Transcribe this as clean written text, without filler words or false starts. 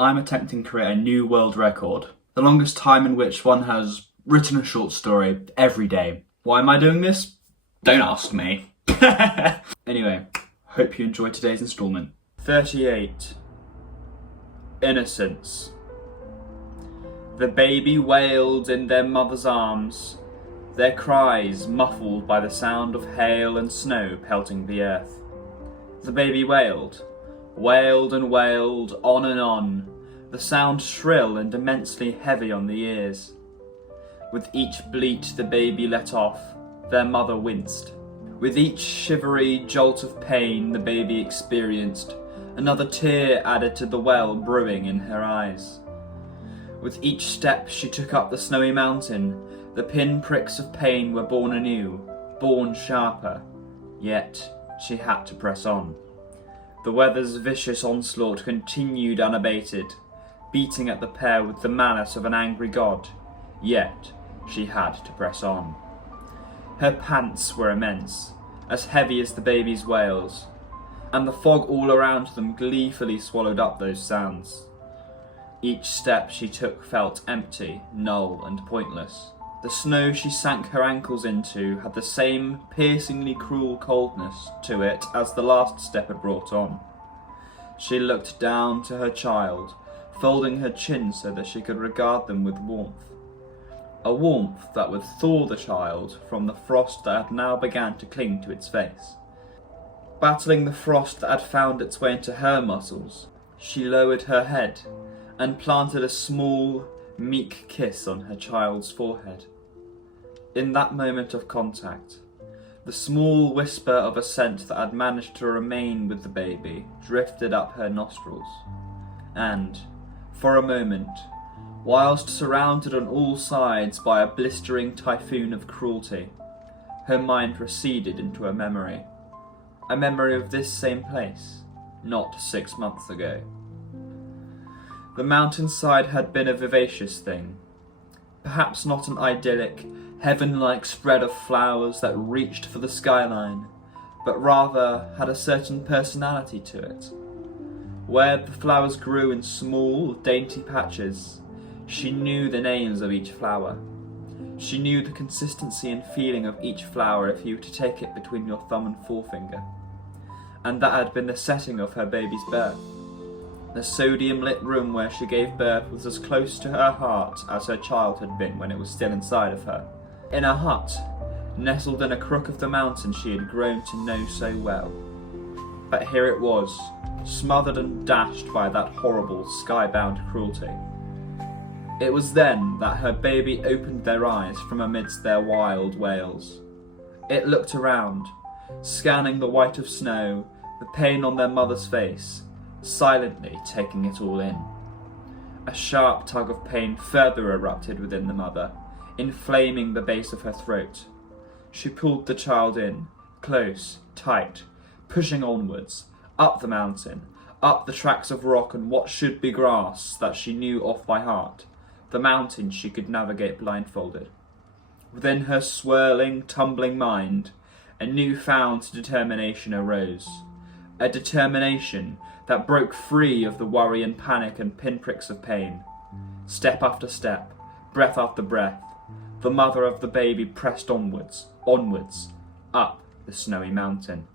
I'm attempting to create a new world record. The longest time in which one has written a short story every day. Why am I doing this? Don't ask me. Anyway, hope you enjoyed today's instalment. 38. Innocence. The baby wailed in their mother's arms, their cries muffled by the sound of hail and snow pelting the earth. The baby wailed and wailed, on and on, the sound shrill and immensely heavy on the ears. With each bleat the baby let off, their mother winced. With each shivery jolt of pain the baby experienced, another tear added to the well brewing in her eyes. With each step she took up the snowy mountain, the pinpricks of pain were born anew, born sharper, yet she had to press on. The weather's vicious onslaught continued unabated, beating at the pair with the malice of an angry god, yet she had to press on. Her pants were immense, as heavy as the baby's wails, and the fog all around them gleefully swallowed up those sounds. Each step she took felt empty, null, and pointless. The snow she sank her ankles into had the same piercingly cruel coldness to it as the last step had brought on. She looked down to her child, folding her chin so that she could regard them with warmth. A warmth that would thaw the child from the frost that had now begun to cling to its face. Battling the frost that had found its way into her muscles, she lowered her head and planted a small, meek kiss on her child's forehead. In that moment of contact, the small whisper of a scent that had managed to remain with the baby drifted up her nostrils, and, for a moment, whilst surrounded on all sides by a blistering typhoon of cruelty, her mind receded into a memory of this same place, not 6 months ago. The mountainside had been a vivacious thing, perhaps not an idyllic, heaven-like spread of flowers that reached for the skyline, but rather had a certain personality to it. Where the flowers grew in small, dainty patches, she knew the names of each flower. She knew the consistency and feeling of each flower if you were to take it between your thumb and forefinger. And that had been the setting of her baby's birth. The sodium-lit room where she gave birth was as close to her heart as her child had been when it was still inside of her. In a hut, nestled in a crook of the mountain she had grown to know so well. But here it was, smothered and dashed by that horrible, sky-bound cruelty. It was then that her baby opened their eyes from amidst their wild wails. It looked around, scanning the white of snow, the pain on their mother's face, silently taking it all in. A sharp tug of pain further erupted within the mother, inflaming the base of her throat. She pulled the child in, close, tight, pushing onwards, up the mountain, up the tracks of rock and what should be grass that she knew off by heart, the mountain she could navigate blindfolded. Within her swirling, tumbling mind, a new-found determination arose, a determination that broke free of the worry and panic and pinpricks of pain. Step after step, breath after breath, the mother of the baby pressed onwards, up the snowy mountain.